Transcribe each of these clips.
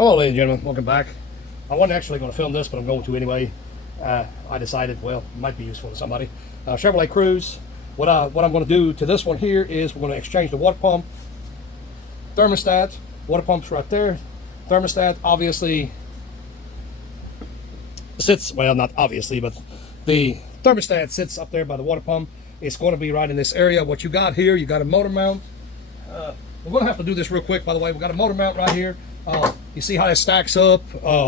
Hello ladies and gentlemen, welcome back. I wasn't actually going to film this, but I'm going to anyway. I decided, well, it might be useful to somebody. Chevrolet Cruze. What I'm going to do to this one here is we're going to exchange the water pump. Thermostat, water pump's right there. Thermostat obviously sits, well, not obviously, but the thermostat sits up there by the water pump. It's going to be right in this area. What you got here, you got a motor mount. We're going to have to do this real quick, by the way. We've got a motor mount right here. You see how it stacks up?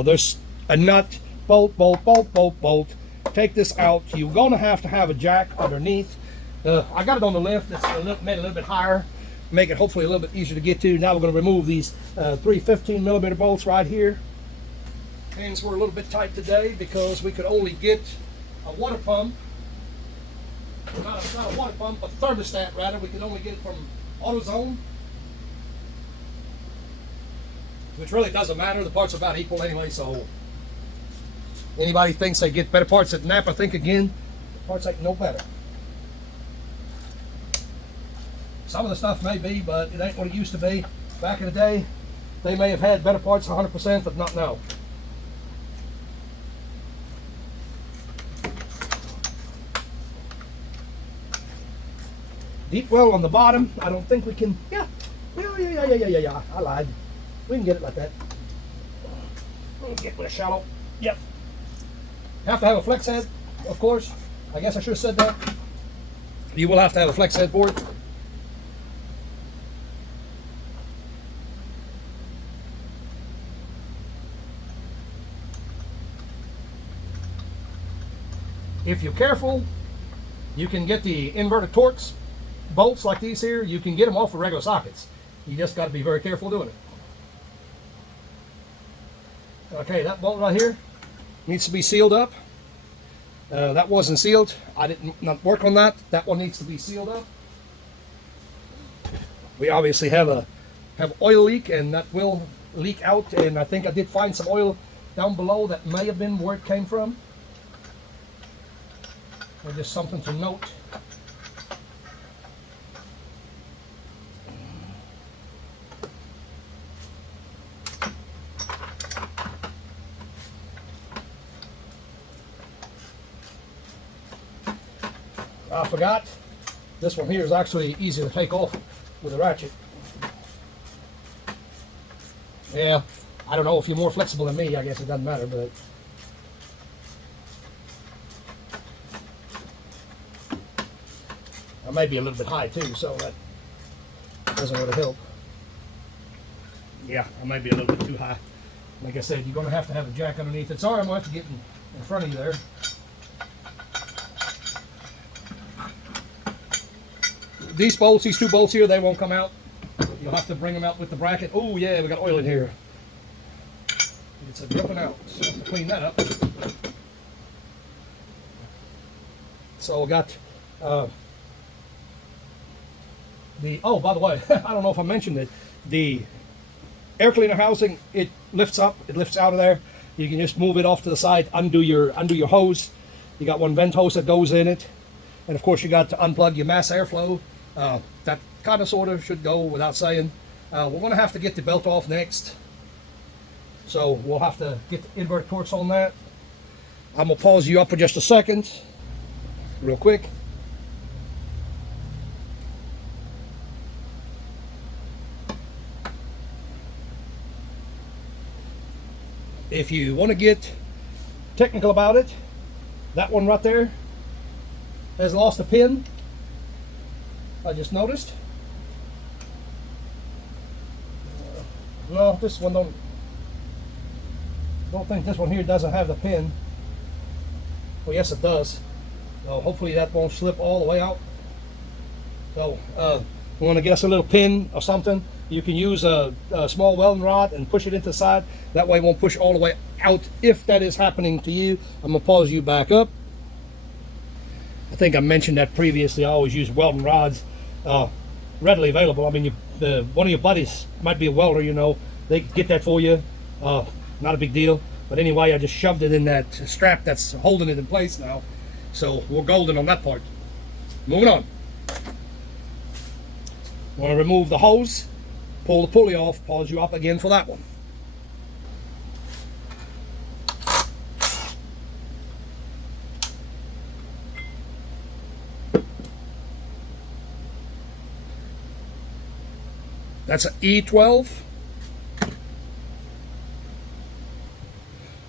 There's a nut, bolt. Take this out. You're going to have a jack underneath. I got it on the lift. It's made a little bit higher, make it hopefully a little bit easier to get to. Now we're going to remove these 3 15mm bolts right here. Hands were a little bit tight today because we could only get a water pump. Not a water pump, but thermostat rather. We could only get it from AutoZone, which really doesn't matter. The parts are about equal anyway, so anybody thinks they get better parts at Napa, think again. The parts ain't no better. Some of the stuff may be, but it ain't what it used to be. Back in the day, they may have had better parts 100%, but not now. Deep well on the bottom. I don't think we can, yeah, I lied. We can get it like that. We'll get with a shallow. Yep. Have to have a flex head, of course. I guess I should have said that. You will have to have a flex head for it. If you're careful, you can get the inverted Torx bolts like these here. You can get them off of regular sockets. You just got to be very careful doing it. Okay, that bolt right here needs to be sealed up. That wasn't sealed. I didn't not work on that. That one needs to be sealed up. We obviously have oil leak, and that will leak out. And I think I did find some oil down below that may have been where it came from. Or just something to note. I forgot, this one here is actually easy to take off with a ratchet. Yeah, I don't know if you're more flexible than me, I guess it doesn't matter, but I may be a little bit high too, so that doesn't really help. Yeah, I may be a little bit too high. Like I said, you're going to have a jack underneath it. Sorry, I'm going to have to get in front of you there. These bolts, these 2 bolts here, they won't come out. You'll have to bring them out with the bracket. Oh yeah, we got oil in here. It's dripping out, so I have to clean that up. So we got oh, by the way, I don't know if I mentioned it, the air cleaner housing, it lifts up, it lifts out of there. You can just move it off to the side, undo your hose. You got one vent hose that goes in it, and of course you got to unplug your mass airflow. That kind of sort of should go without saying. We're going to have to get the belt off next, so we'll have to get the inverted Torx on that. I'm going to pause you up for just a second, real quick. If you want to get technical about it, that one right there has lost a pin. I just noticed. No, this one don't think this one here doesn't have the pin. Well, yes it does. So hopefully that won't slip all the way out. So we want to get us a little pin or something. You can use a small welding rod and push it into the side. That way it won't push all the way out if that is happening to you. I'm going to pause you back up. I think I mentioned that previously. I always use welding rods readily available. I mean, one of your buddies might be a welder, you know. They can get that for you. Not a big deal. But anyway, I just shoved it in that strap that's holding it in place now. So we're golden on that part. Moving on. Want to remove the hose, pull the pulley off, pause you up again for that one. That's an E12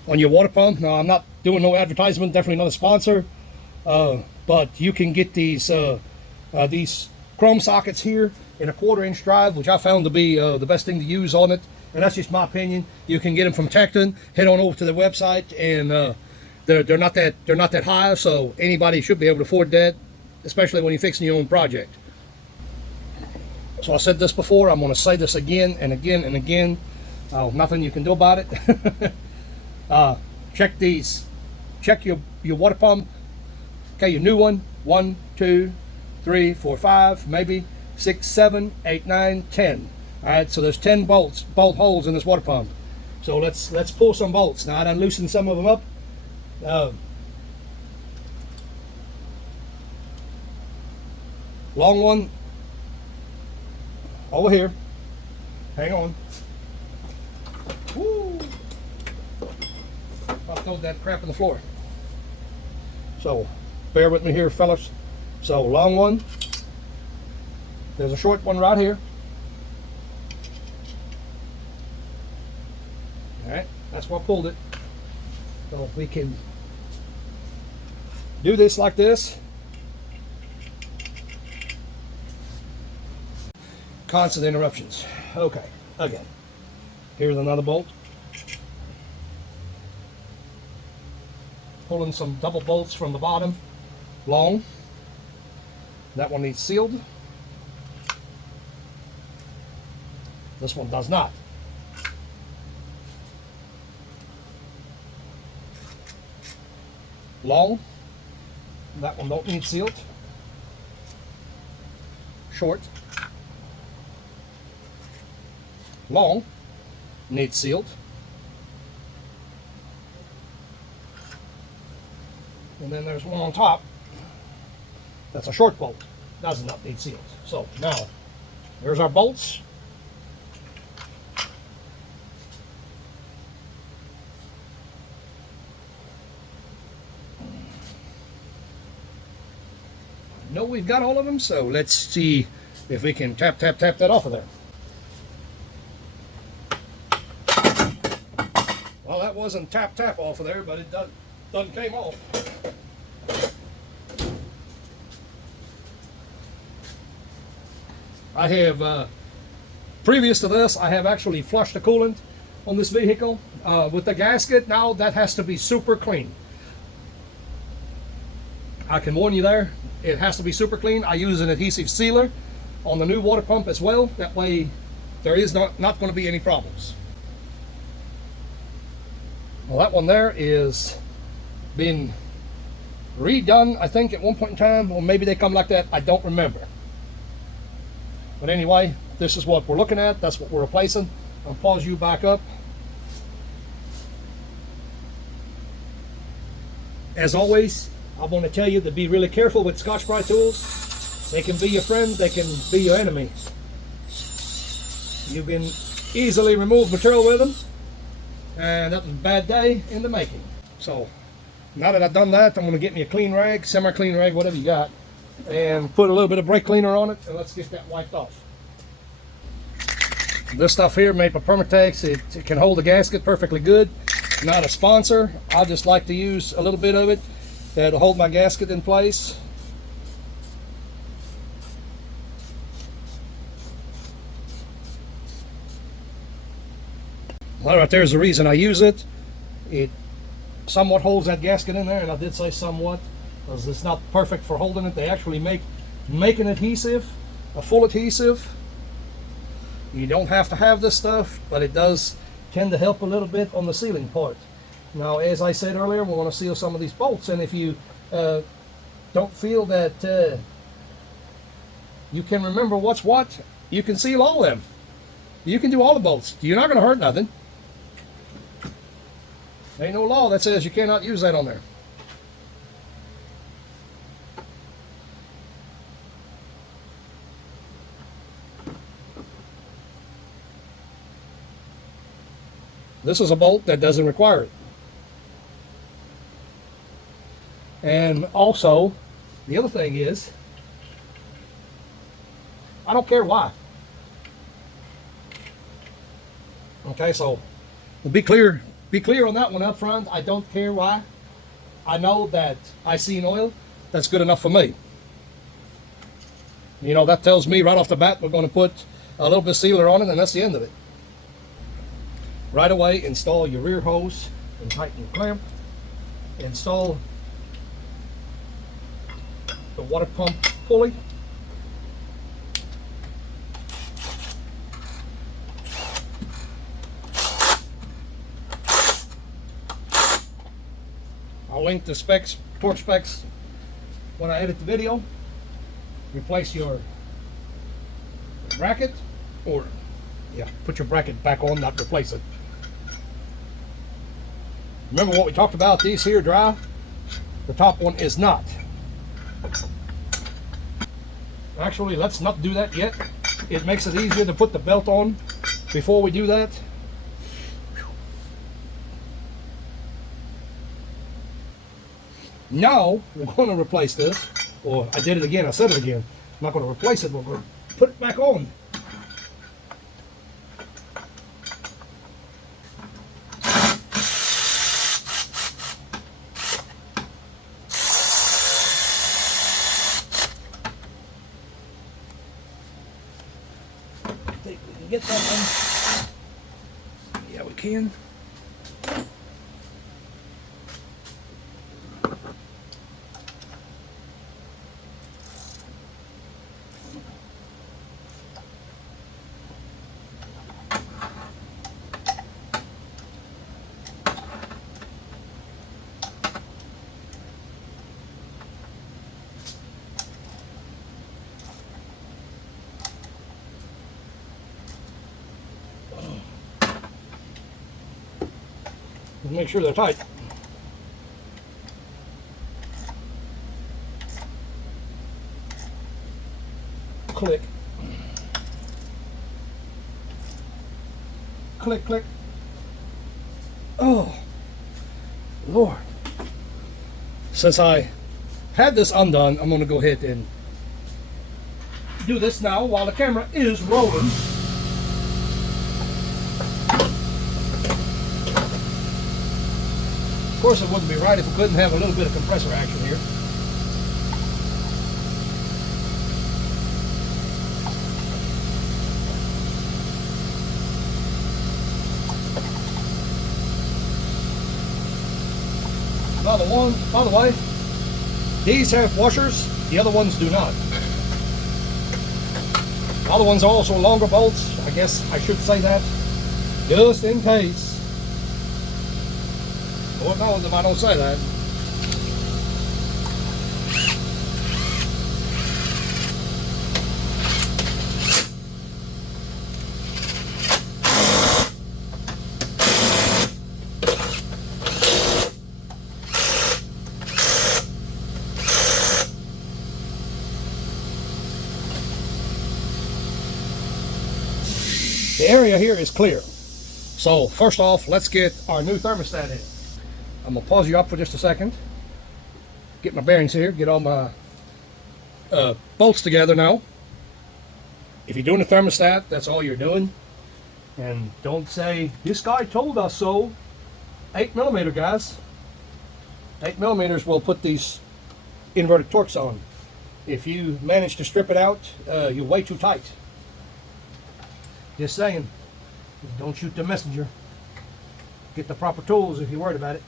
on your water pump. Now, I'm not doing no advertisement, definitely not a sponsor, but you can get these chrome sockets here in a 1/4-inch drive, which I found to be the best thing to use on it. And that's just my opinion. You can get them from Tecton. Head on over to their website, and they're not that high, so anybody should be able to afford that, especially when you're fixing your own project. So I said this before. I'm going to say this again and again and again. Nothing you can do about it. Check your water pump. Okay, your new one. 1, 2, 3, 4, 5, maybe 6, 7, 8, 9, 10. All right, so there's 10 bolt holes in this water pump. So let's pull some bolts. Now I done loosened some of them up. Long one over here. Hang on. Woo! I'll throw that crap on the floor. So bear with me here, fellas. So long one. There's a short one right here. All right, that's why I pulled it. So we can do this like this. Constant interruptions. Okay, again. Here's another bolt. Pulling some double bolts from the bottom. Long. That one needs sealed. This one does not. Long. That one don't need sealed. Short. Long. Needs sealed. And then there's one on top. That's a short bolt. Does not need sealed. So now, there's our bolts. Know we've got all of them, so let's see if we can tap that off of there. Well, that wasn't tap off of there, but it done came off. I have, previous to this, I have actually flushed the coolant on this vehicle. With the gasket, now that has to be super clean. I can warn you there, it has to be super clean. I use an adhesive sealer on the new water pump as well. That way there is not going to be any problems. Well, that one there is being redone, I think, at one point in time, or maybe they come like that. I don't remember. But anyway, this is what we're looking at. That's what we're replacing. I'll pause you back up. As always, I want to tell you to be really careful with Scotch-Brite tools. They can be your friend, they can be your enemy. You can easily remove material with them, and that was a bad day in the making. So now that I've done that, I'm going to get me a clean rag, semi-clean rag, whatever you got, and put a little bit of brake cleaner on it, and let's get that wiped off. This stuff here made by Permatex, it can hold the gasket perfectly good. Not a sponsor, I just like to use a little bit of it to hold my gasket in place. Well, right there's the reason I use it. It somewhat holds that gasket in there, and I did say somewhat, because it's not perfect for holding it. They actually make an adhesive, a full adhesive. You don't have to have this stuff, but it does tend to help a little bit on the sealing part. Now, as I said earlier, we're going to seal some of these bolts, and if you don't feel that you can remember what's what, you can seal all of them. You can do all the bolts. You're not going to hurt nothing. There ain't no law that says you cannot use that on there. This is a bolt that doesn't require it. And also, the other thing is, I don't care why. Okay, so be clear on that one up front. I don't care why. I know that I seen oil. That's good enough for me. You know, that tells me right off the bat we're going to put a little bit of sealer on it, and that's the end of it. Right away, install your rear hose and tighten your clamp. Install the water pump pulley. I'll link the specs, torque specs, when I edit the video. Replace your bracket, or yeah, put your bracket back on, not replace it. Remember what we talked about, these here dry, the top one is not. Actually, let's not do that yet. It makes it easier to put the belt on before we do that. Now we're going to replace this, or I did it again, I said it again. I'm not going to replace it, we're going to put it back on. Think we can get that one? Yeah, we can. Make sure they're tight. Click. Click, click. Oh, Lord. Since I had this undone, I'm going to go ahead and do this now while the camera is rolling. Of course, it wouldn't be right if we couldn't have a little bit of compressor action here. By the way, these have washers, the other ones do not. The other ones are also longer bolts. I guess I should say that, just in case. Lord knows if I don't say that. The area here is clear. So first off, let's get our new thermostat in. I'm going to pause you up for just a second. Get my bearings here. Get all my bolts together now. If you're doing a thermostat, that's all you're doing. And don't say, this guy told us so. 8mm, guys. 8mm will put these inverted torques on. If you manage to strip it out, you're way too tight. Just saying. Don't shoot the messenger. Get the proper tools if you're worried about it.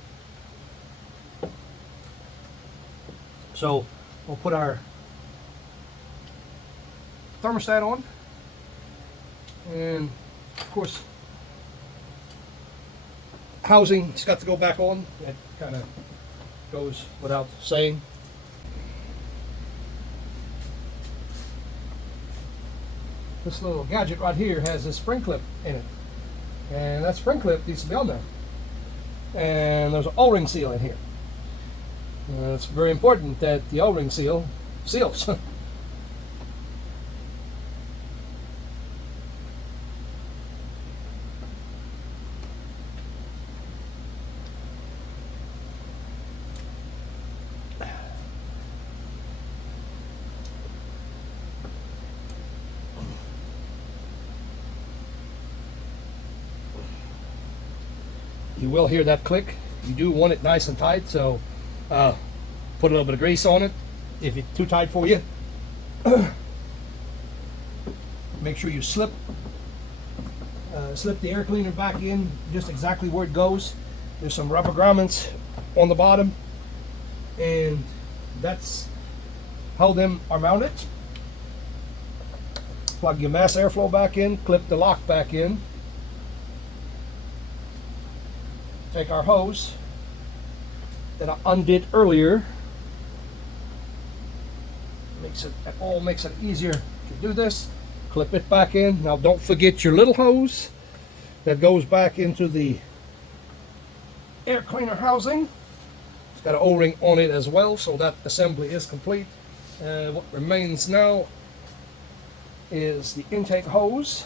So we'll put our thermostat on, and of course housing has got to go back on. That kind of goes without saying. This little gadget right here has a spring clip in it, and that spring clip needs to be on there, and there's an O-ring seal in here. It's very important that the O-ring seal seals. You will hear that click. You do want it nice and tight, so put a little bit of grease on it. If it's too tight for you, make sure you slip the air cleaner back in just exactly where it goes. There's some rubber grommets on the bottom, and that's how them are mounted. Plug your mass airflow back in, clip the lock back in. Take our hose that I undid earlier. Makes it easier to do this. Clip it back in. Now don't forget your little hose that goes back into the air cleaner housing. It's got an O-ring on it as well, so that assembly is complete. What remains now is the intake hose.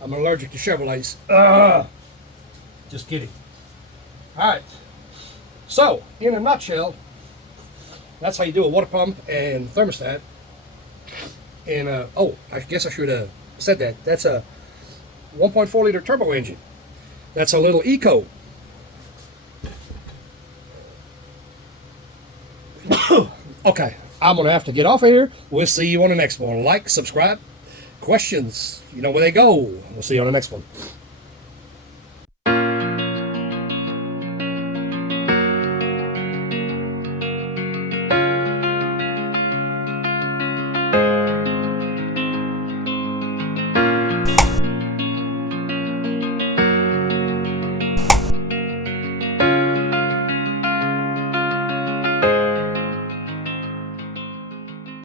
I'm allergic to Chevrolets. Just kidding. Alright. So, in a nutshell, that's how you do a water pump and thermostat. And, oh, I guess I should have said that. That's a 1.4 liter turbo engine. That's a little Eco. Okay, I'm going to have to get off of here. We'll see you on the next one. Like, subscribe, questions, you know where they go. We'll see you on the next one.